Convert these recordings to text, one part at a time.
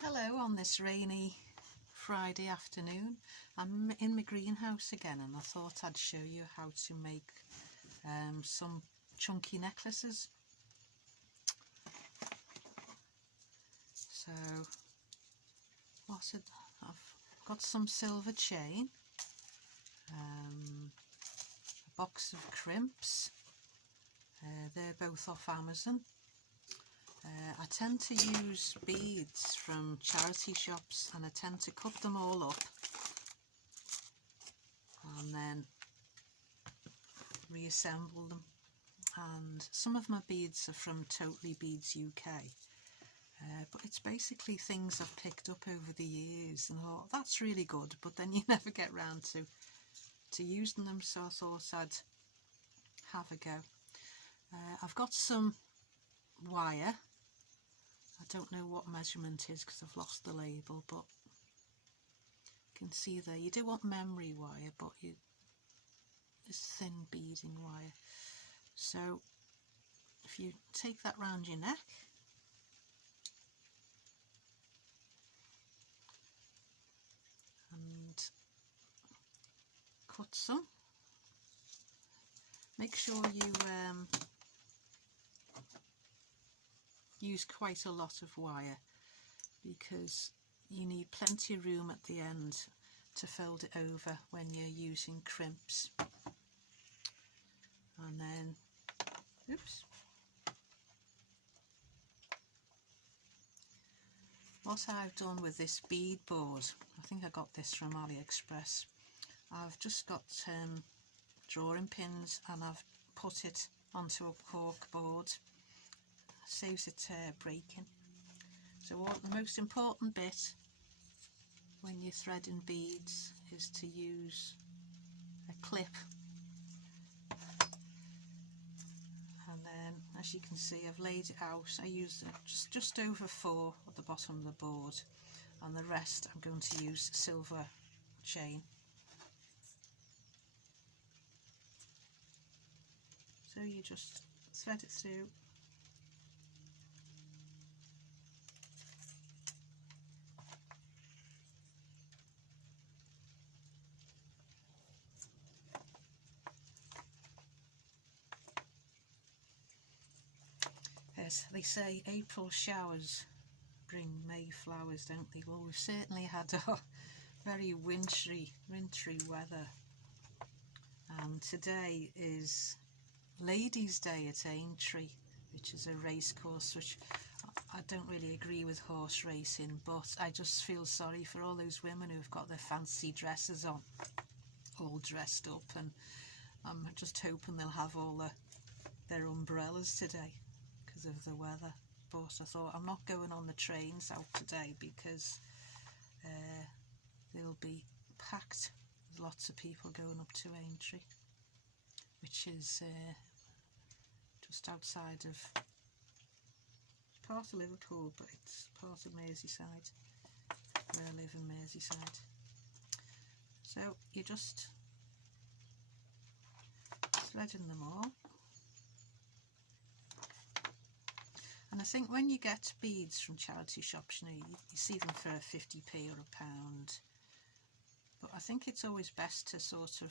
Hello on this rainy Friday afternoon. I'm in my greenhouse again and I thought I'd show you how to make some chunky necklaces. So I've got some silver chain, a box of crimps, they're both off Amazon. I tend to use beads from charity shops and I tend to cut them all up and then reassemble them, and some of my beads are from Totally Beads UK, but it's basically things I've picked up over the years and thought that's really good, but then you never get round to using them, so I thought I'd have a go. I've got some wire. I don't know what measurement is because I've lost the label, but you can see there you do want memory wire, but this thin beading wire. So if you take that round your neck and cut some, make sure you use quite a lot of wire because you need plenty of room at the end to fold it over when you're using crimps. And then, oops, what I've done with this bead board, I think I got this from AliExpress, I've just got drawing pins and I've put it onto a cork board. Saves it breaking. So the most important bit when you're threading beads is to use a clip, and then as you can see I've laid it out. I used just over 4 at the bottom of the board, and the rest I'm going to use silver chain. So you just thread it through. As they say, April showers bring May flowers, don't they? Well, we've certainly had a very wintry weather, and today is Ladies' Day at Aintree, which is a race course, which I don't really agree with horse racing, but I just feel sorry for all those women who've got their fancy dresses on, all dressed up, and I'm just hoping they'll have all their umbrellas today because of the weather. But I thought I'm not going on the trains out today because they'll be packed with lots of people going up to Aintree, which is just outside of part of Liverpool, but it's part of Merseyside, where I live in Merseyside. So you're just threading them all. And I think when you get beads from charity shops, you see them for 50p or £1, but I think it's always best to sort of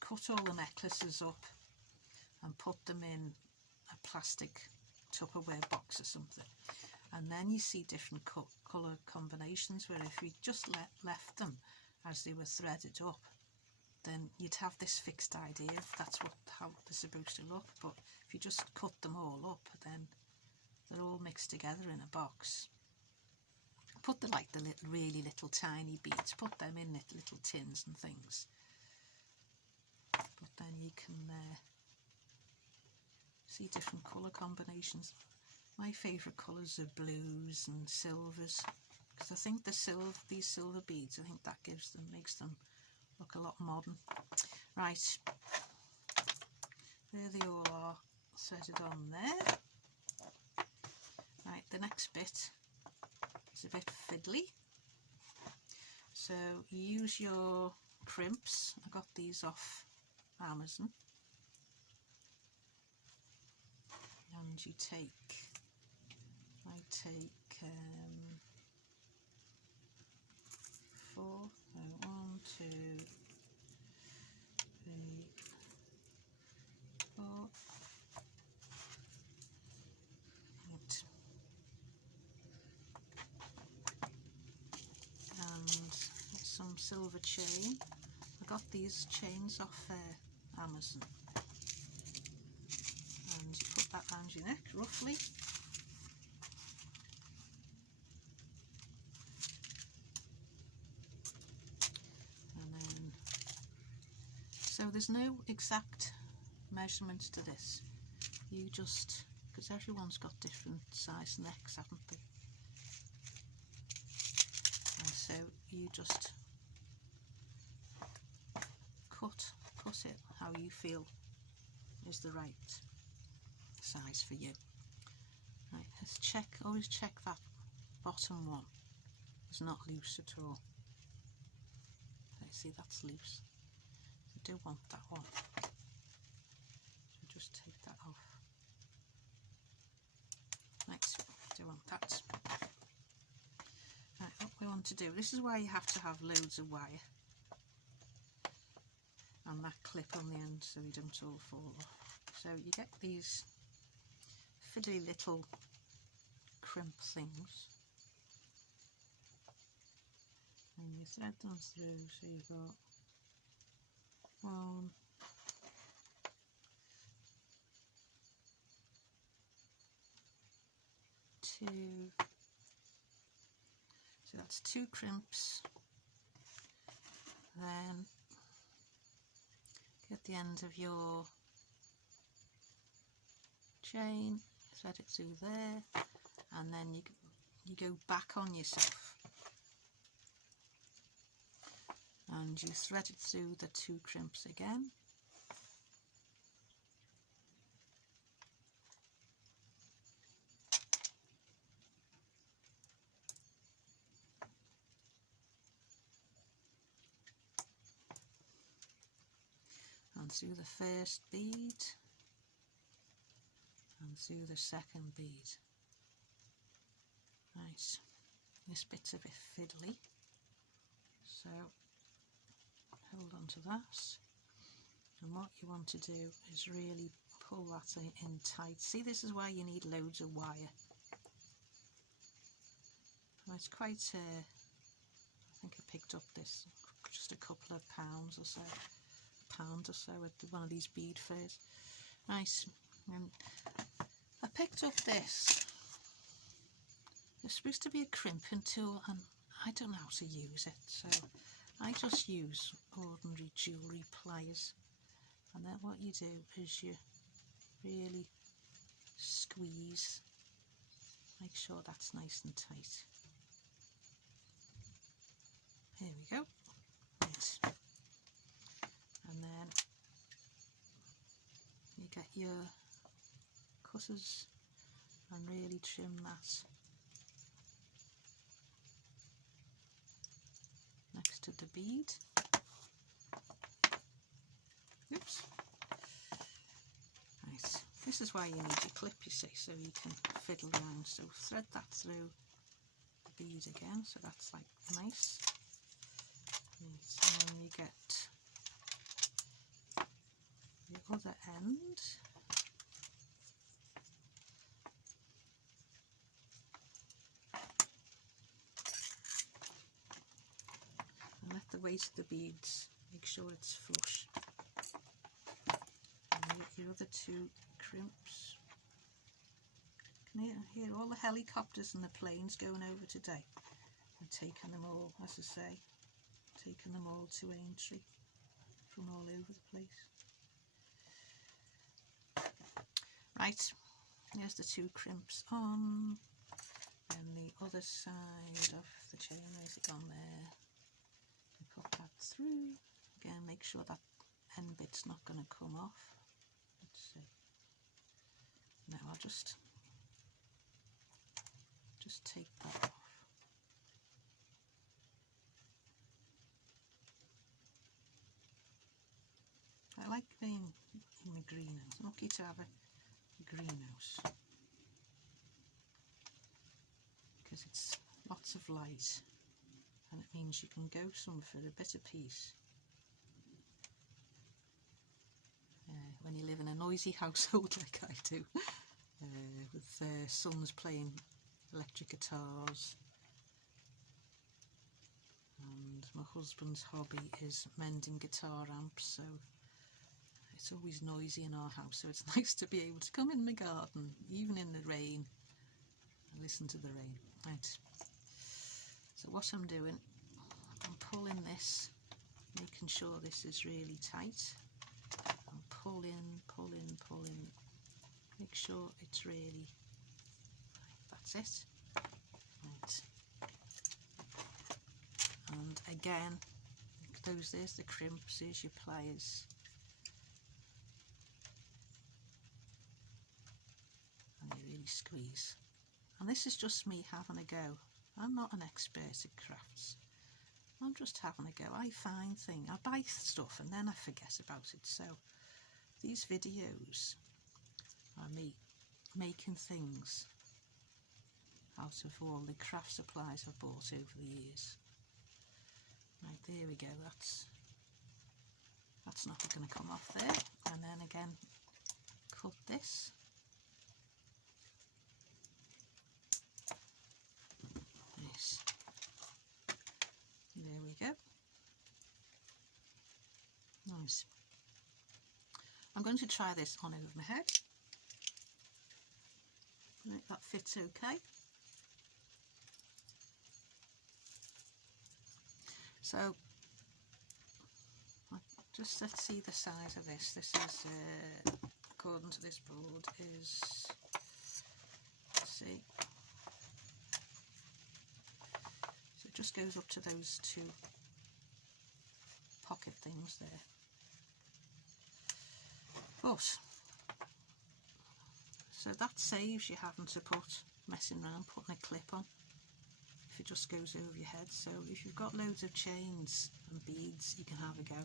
cut all the necklaces up and put them in a plastic Tupperware box or something, and then you see different colour combinations, where if you just left them as they were threaded up, then you'd have this fixed idea if that's how they're supposed to look. But if you just cut them all up, then they're all mixed together in a box. Put the really little tiny beads, put them in little tins and things, but then you can see different colour combinations. My favourite colours are blues and silvers, because I think these silver beads, I think that makes them look a lot modern. Right, there they all are threaded on there. Right, the next bit is a bit fiddly. So you use your crimps. I got these off Amazon. And you take, I take 4. So 1, 2, 3, 4. Right. And some silver chain. I got these chains off Amazon. And you put that around your neck roughly. So there's no exact measurements to this. You just, because everyone's got different size necks, haven't they? And so you just cut it how you feel is the right size for you. Right, let's check, always check that bottom one is not loose at all. Okay, see, that's loose. I do want that one, so just take that off. Right, do want that. Right, what we want to do, this is why you have to have loads of wire and that clip on the end so you don't all fall off. So you get these fiddly little crimp things and you thread them through, so you've got 1, 2, so that's 2 crimps. Then get the end of your chain, thread it through there, and then you go back on yourself and you thread it through the 2 crimps again. And through the first bead and through the second bead. Right, this bit's a bit fiddly, so hold on to that, and what you want to do is really pull that in tight. See, this is why you need loads of wire. Well, it's quite, I think I picked up this just a couple of pounds or so, £1 or so at one of these bead fairs. Nice. And I picked up this. It's supposed to be a crimping tool and I don't know how to use it, so I just use ordinary jewellery pliers, and then what you do is you really squeeze, make sure that's nice and tight. Here we go. Right. And then you get your cutters and really trim that next to the bead. Oops. Right, this is why you need your clip, you see, so you can fiddle around. So thread that through the bead again, so that's like nice. Right, and then you get the other end. And let the weight of the beads, make sure it's flush. And you get your other 2 crimps. Can you hear all the helicopters and the planes going over today? I'm taking them all, as I say, taking them all to Aintree from all over the place. Right, here's the 2 crimps on, and the other side of the chain, where's it gone there? You put that through, again make sure that end bit's not going to come off. Let's see. Now I'll just take that off. I like being in my greenhouse. I'm lucky to have a greenhouse because it's lots of light and it means you can go some for a bit of peace. When you live in a noisy household like I do, with sons playing electric guitars, and my husband's hobby is mending guitar amps, so it's always noisy in our house, so it's nice to be able to come in my garden, even in the rain, and listen to the rain. Right, so what I'm doing, I'm pulling this, making sure this is really tight. I'm pulling, make sure it's really, that's it. Right. And again, there's the crimps, there's your pliers. And you really squeeze. And this is just me having a go. I'm not an expert at crafts. I'm just having a go. I find things, I buy stuff and then I forget about it. So these videos are me making things out of all the craft supplies I've bought over the years. Right, there we go, that's not going to come off there. And then again, cut this. This. There we go. Nice. I'm going to try this on over my head. Right, that fits okay. So, just let's see the size of this. This is, according to this board, is, let's see, so it just goes up to those two pocket things there. But, so that saves you having to messing around putting a clip on if it just goes over your head. So if you've got loads of chains and beads, you can have a go.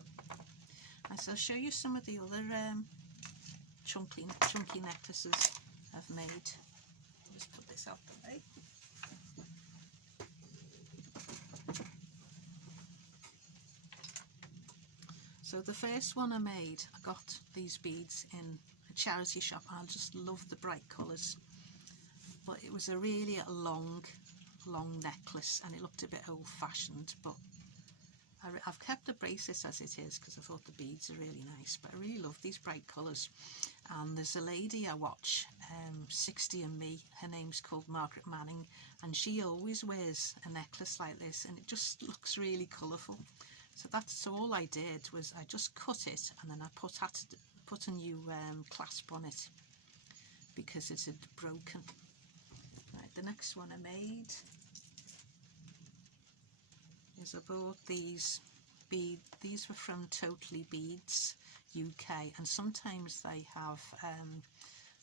And so I'll show you some of the other chunky necklaces I've made. I'll just put this out the way. So the first one I made, I got these beads in a charity shop. I just love the bright colours, but it was a really long necklace and it looked a bit old-fashioned, but I've kept the bracelet as it is because I thought the beads are really nice, but I really love these bright colours. And there's a lady I watch, 60 and Me, her name's called Margaret Manning, and she always wears a necklace like this and it just looks really colourful. So that's all I did, was I just cut it and then I put a new clasp on it because it had broken. Right, the next one I made is I bought these beads. These were from Totally Beads UK, and sometimes they have,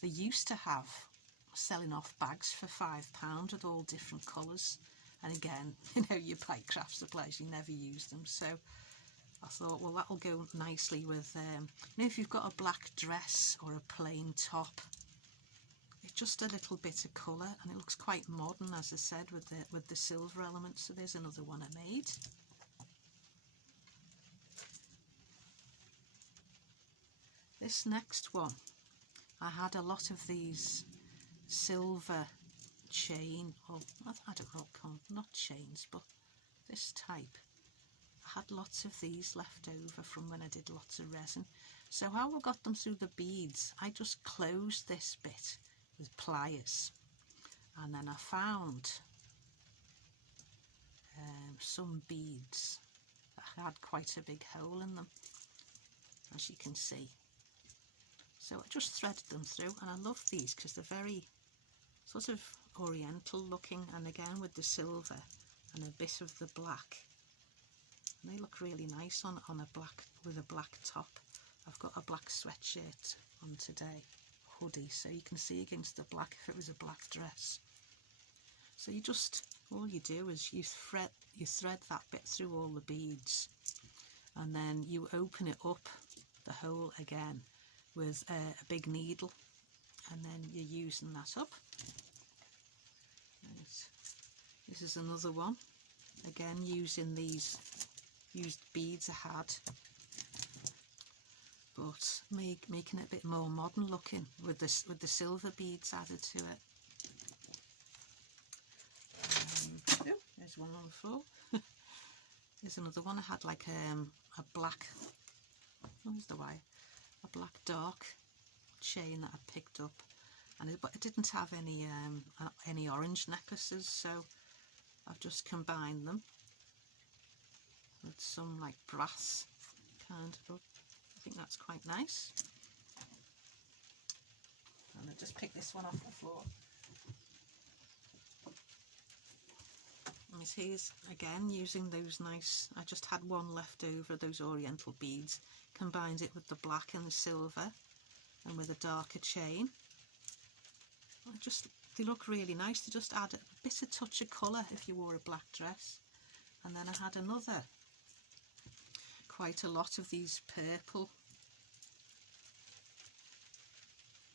they used to have selling off bags for £5 with all different colours. And again, you know, you buy craft supplies, you never use them. So I thought, well, that'll go nicely with, you know, if you've got a black dress or a plain top, it's just a little bit of colour, and it looks quite modern, as I said, with the silver element. So there's another one I made. This next one, I had a lot of these silver chain, or I don't know, not chains, but this type. I had lots of these left over from when I did lots of resin. So how I got them through the beads, I just closed this bit with pliers, and then I found some beads that had quite a big hole in them, as you can see. So I just threaded them through, and I love these because they're very sort of oriental looking, and again with the silver and a bit of the black, and they look really nice on a black, with a black top. I've got a black sweatshirt on today, hoodie, so you can see against the black if it was a black dress. So you just, all you do is you thread that bit through all the beads, and then you open it up, the hole again, with a big needle, and then you're using that up. Right. This is another one. again using these used beads I had, but making it a bit more modern looking with the silver beads added to it. Oh, there's one on the floor. There's another one. I had like a black, where's the wire? A black dark chain that I picked up, but it didn't have any orange necklaces, so I've just combined them with some like brass kind of. I think that's quite nice. And I just picked this one off the floor. And here's again using those nice, I just had one left over, those oriental beads, combined it with the black and the silver and with a darker chain. They look really nice. They just add a bit of touch of colour if you wore a black dress. And then I had another, quite a lot of these purple.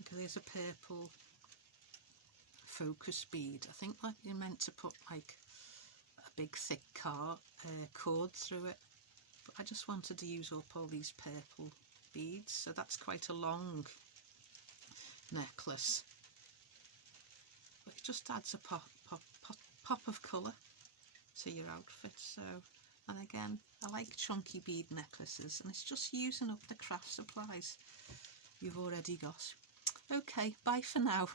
Okay, there's a purple focus bead. I think that you're meant to put like a big thick cord through it, but I just wanted to use up all these purple beads, so that's quite a long necklace, but it just adds a pop of colour to your outfit. So, and again, I like chunky bead necklaces, and it's just using up the craft supplies you've already got. Okay, bye for now.